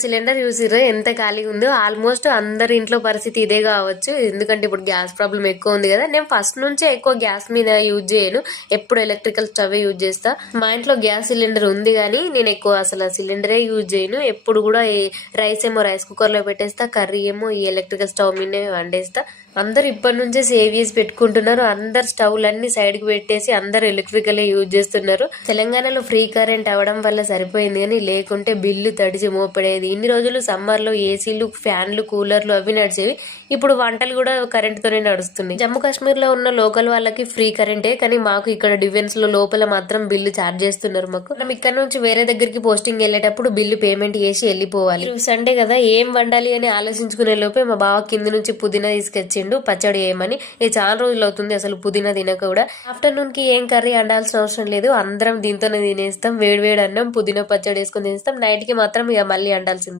Cylinder చూసిర్రా ఎంత ఖాళీగా ఉందో. ఆల్మోస్ట్ అందరి ఇంట్లో పరిస్థితి ఇదే కావచ్చు. ఎందుకంటే ఇప్పుడు గ్యాస్ ప్రాబ్లం ఎక్కువ ఉంది కదా. నేను ఫస్ట్ నుంచే ఎక్కువ గ్యాస్ మీద యూజ్ చేయను, ఎప్పుడు ఎలక్ట్రికల్ స్టవ్ యూజ్ చేస్తా. మా ఇంట్లో గ్యాస్ సిలిండర్ ఉంది కానీ నేను ఎక్కువ అసలు సిలిండరే యూజ్ చేయను. ఎప్పుడు కూడా రైస్ ఏమో రైస్ కుక్కర్ లో పెట్టేస్తా, కర్రీ ఏమో ఈ ఎలక్ట్రికల్ స్టవ్ మీదనే వండేస్తా. అందరు ఇప్పటి నుంచే సేవ్ చేసి పెట్టుకుంటున్నారు. అందరు స్టవ్లన్నీ సైడ్ కి పెట్టేసి అందరు ఎలక్ట్రికల్ యూజ్ చేస్తున్నారు. తెలంగాణలో ఫ్రీ కరెంట్ అవడం వల్ల సరిపోయింది కానీ లేకుంటే బిల్లు తడిచి మోపడేది. ఇన్ని రోజులు సమ్మర్ లో ఏసీలు, ఫ్యాన్లు, కూలర్లు అవి నడిచేవి. ఇప్పుడు వంటలు కూడా కరెంట్ తోనే నడుస్తున్నాయి. జమ్మూ కాశ్మీర్ లో ఉన్న లోకల్ వాళ్ళకి ఫ్రీ కరెంటే, కానీ మాకు ఇక్కడ డిఫెన్స్ లో లోపల మాత్రం బిల్లు ఛార్జ్ చేస్తున్నారు. మాకు మనం ఇక్కడ నుంచి వేరే దగ్గరికి పోస్టింగ్ వెళ్ళేటప్పుడు బిల్లు పేమెంట్ చేసి వెళ్ళిపోవాలి. సండే కదా ఏం వండాలి అని ఆలోచించుకునే లోపే మా బావ కింద నుంచి పుదీనా తీసుకొచ్చిండు పచ్చడి చేయమని. ఇది చాలా రోజులు అవుతుంది అసలు పుదీనా తినక కూడా. ఆఫ్టర్నూన్ కి ఏం కర్రీ వండాల్సిన అవసరం లేదు, అందరం దీంతోనే తినేస్తాం. వేడి వేడి అన్నం పుదీనా పచ్చడి వేసుకొని తినేస్తాం. నైట్ కి మాత్రం ఇక మళ్ళీ వండాల్సింది.